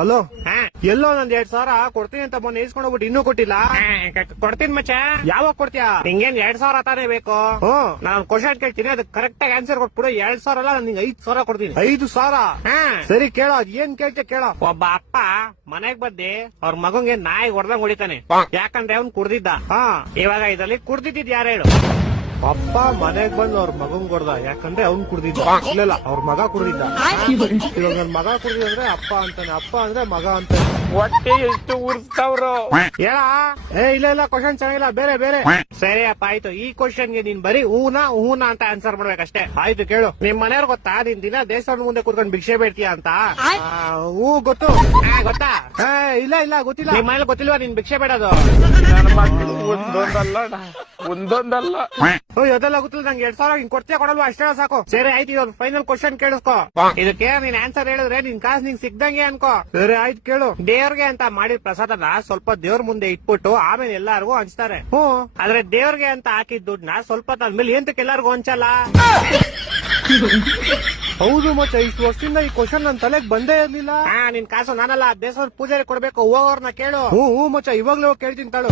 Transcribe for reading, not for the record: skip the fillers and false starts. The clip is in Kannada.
ಹಲೋ, ಹಾ ಎಲ್ಲೋ ನಂದ್ 2,000 ಕೊಡ್ತೀನಿ ಅಂತ ಮೊನ್ನೆ ಇಸ್ಕೊಂಡು ಹೋಗ್ಬಿಟ್ಟು ಇನ್ನೂ ಕೊಟ್ಟಿಲ್ಲ. ಕೊಡ್ತೀನಿ ಮಚ್ಚ. ಯಾವಾಗ ಕೊಡ್ತೀಯಾ? ನಿಂಗೇನ್ 2,000 ತಾನೇ ಬೇಕು? ನಾನು ಕ್ವಶನ್ ಕೇಳ್ತೀನಿ, ಅದಕ್ಕೆ ಕರೆಕ್ಟ್ ಆಗಿ ಆನ್ಸರ್ ಕೊಟ್ಬಿಡು. 2,000 ಅಲ್ಲ, ನಿಂಗೆ 5,000 ಕೊಡ್ತೀನಿ. 5,000? ಸರಿ ಕೇಳೋ, ಅದ್ ಏನ್ ಕೇಳ್ತೀಯ ಕೇಳೋ. ಒಬ್ಬ ಅಪ್ಪ ಮನೆಗ್ ಬಂದಿ ಅವ್ರ ಮಗಂಗೆ ನಾಯಿ ಹೊಡೆದಂಗ್ ಹೊಡಿತಾನೆ, ಯಾಕಂದ್ರೆ ಅವ್ನ್ ಕುಡ್ದಿದ್ದ. ಇವಾಗ ಇದರಲ್ಲಿ ಕುಡ್ದಿದ್ದ ಯಾರು ಹೇಳು? ಅಪ್ಪ ಮನೆಗ್ ಬಂದು ಅವ್ರ ಮಗನ್ ಕೊಡ್ದ, ಯಾಕಂದ್ರೆ ಅವ್ನ್ ಕುಡ್ದಿದ್ದ. ಇಲ್ಲ, ಅವ್ರ ಮಗ ಕುಡ್ದಿದ್ದ. ಇವಾಗ ನನ್ ಮಗ ಕುಡ್ದಿದ್ದ ಅಂದ್ರೆ ಅಪ್ಪ ಅಂತಾನೆ, ಅಪ್ಪ ಅಂದ್ರೆ ಮಗ ಅಂತಾನೆ. ಹೊಟ್ಟೆ ಎಷ್ಟು ಉರ್ಸ್ತಾವ್ರು ಹೇಳ. ಇಲ್ಲ ಕ್ವಶನ್ ಚೆನ್ನಾಗಿಲ್ಲ, ಬೇರೆ ಬೇರೆ. ಸರಿ ಅಪ್ಪ, ಆಯ್ತು. ಈ ಕ್ವಶನ್ಗೆ ನೀನ್ ಬರೀ ಹೂನಾ ಅಂತ ಆನ್ಸರ್ ಮಾಡ್ಬೇಕಷ್ಟೇ. ಆಯ್ತು ಕೇಳು. ನಿಮ್ ಮನೆಯವ್ರ ಗೊತ್ತಾ ನೀನ್ ದಿನ ದೇವಸ್ಥಾನದ ಮುಂದೆ ಕೂತ್ಕೊಂಡು ಭಿಕ್ಷೆ ಬೇಡ್ತೀಯ ಅಂತ? ಹೂ ಗೊತ್ತು. ಗೊತ್ತಾ? ಇಲ್ಲ ಗೊತ್ತಿಲ್ಲ. ನಿಮ್ ಮನೇಲಿ ಗೊತ್ತಿಲ್ವಾ ನೀನ್ ಭಿಕ್ಷೆ ಬೇಡೋದು? ನನ್ನ ಮಕ್ಕಳು ಒಂದೊಂದಲ್ಲ ಅದೆಲ್ಲ ಗೊತ್ತಿಲ್ಲ ನಂಗೆ. 2,000 ಹಿಂಗ್ ಕೊಡ್ತೀಯ ಕೊಡಲ್ವಾ? ಅಷ್ಟೇ ಸಾಕು. ಸರಿ ಆಯ್ತು, ಇದೊಂದು ಫೈನಲ್ ಕ್ವಶನ್ ಕೇಳಿಸ್ಕೊ. ಇದಕ್ಕೆ ನೀನ್ ಆನ್ಸರ್ ಹೇಳಿದ್ರೆ ನಿನ್ ಕಾಸು ನಿಂಗ್ ಸಿಕ್ದಂಗೆ ಅನ್ಕೋ. ಸರಿ ಆಯ್ತು ಕೇಳು. ದೇವ್ರಿಗೆ ಅಂತ ಮಾಡಿದ ಪ್ರಸಾದನ ಸ್ವಲ್ಪ ದೇವ್ರ ಮುಂದೆ ಇಟ್ಬಿಟ್ಟು ಆಮೇಲೆ ಎಲ್ಲಾರ್ಗು ಹಂಚ್ತಾರೆ. ಆದ್ರೆ ದೇವ್ರಿಗೆ ಅಂತ ಹಾಕಿದ ದುಡ್ಡನ್ನ ಸ್ವಲ್ಪ ತಾದ್ಮೇಲೆ ಎಂತಕ್ಕೆ ಎಲ್ಲಾರ್ಗು ಹಂಚಲ್ಲ? ಹೌದು ಮಚ್ಚ, ಇಷ್ಟು ವರ್ಷದಿಂದ ಈ ಕ್ವಶನ್ ನನ್ ತಲೆಗ್ ಬಂದೇ ಇರ್ಲಿಲ್ಲ. ನಿನ್ ಕಾಸು ನಾನಲ್ಲ, ದೇವಸ್ಥಾನ ಪೂಜಾರಿ ಕೊಡ್ಬೇಕು. ಹೋಗೋರ್ನ ಕೇಳು. ಹ್ಞೂ ಮಚ್ಚ, ಇವಾಗ್ಲೂ ಹೋಗಿ ಕೇಳ್ತೀನಿ ತಾಳು.